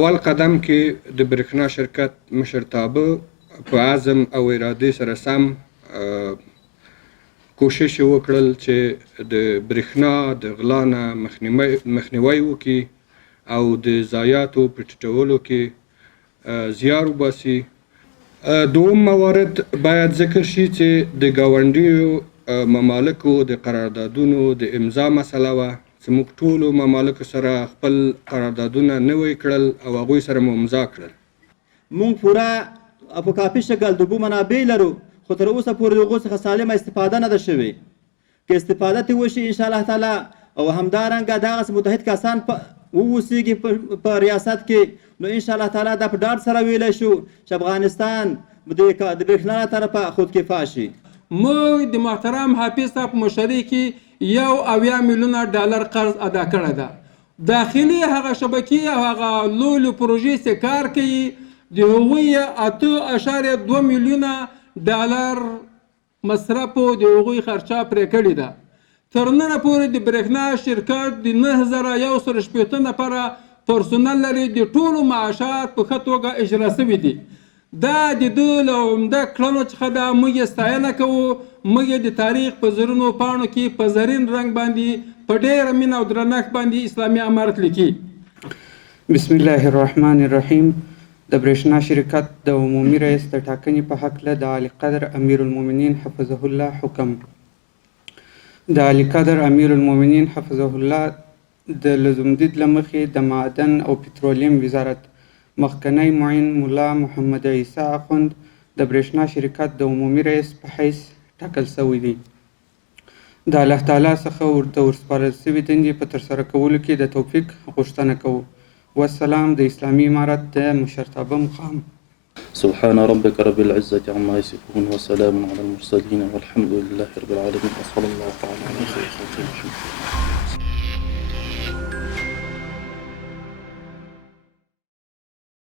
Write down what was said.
اول قدم کې د برېښنا شرکت مشرتابه په عزم او ارادې سره سم کوشش وکړل چې د برېښنا د غلا نه مخنیوی وکړي او د ضایعاتو په ټیټولو کې زیار وباسي. دوم موارد باید ذکر شي چې د ګاونډیو ممالکو د قراردادونو د امضا مسله وه. زموږ ټولو ممالکو سره خپل قراردادونه نوي کړل او هغوی سره مو امضا کړل. موږ پوره په کافي شکل د اوبو منابع لرو، خو تر اوسه پورې د هغو څخه سالمه استفاده نه ده شوې. که استفاده ترې وشي انشاءالله تعالی او همدارنګه دغسې متحد کسان ووسیږي په ریاست کې، نو انشاءالله تعالی دا په ډاډ سره ویلی شو چې افغانستان د برېښنا له طرفه خودکفا شي. موږ د محترم حافظ صاحب په مشرۍ کې $70 میلیونه قرض ادا کړی ده. داخلي هغه شبکې او هغه لویو پروژې چې کار کوي د هغوی 8.2 میلیونه مصرفو د هغوی خرچه پرې کړې ده. تر ننه پورې د برېښنا شرکت د 9180 نفره پرسونل لري، د ټولو معاشات په ښه توګه اجرا شوي دي. دا د دوی له عمده کړنو څخه ده. موږ یې ستاینه کوو، موږ یې د تاریخ په زرینو پاڼو کې په زرین رنګ باندې په ډېره مینه او درنښت باندې اسلامي امارت لیکي. بسم الله الرحمن الرحیم. د برېښنا شرکت د عمومي رئیس د ټاکنې په هکله د اعلی قدر امیر المؤمنین حفظه الله حکم. د اعلی قدر امیر المؤمنین حفظه الله د لزومدید له مخې د معدن او پترولیم وزارت مخکنی معین ملا محمد عیسی اخوند د برېښنا شرکت د عمومي رئیس په حیث ټاکل شوی دی. د الله تعالی څخه ورته ورسپارل شوي دندې په ترسره کولو کې د توفیق غوښتنه کوو. والسلام. د اسلامي امارت د مشرتابه مقام. سبحان ربك رب العزة عما يصفون وسلام على المرسلين والحمد لله رب العالمين وصلى الله تعالى على خير خلقه محمد.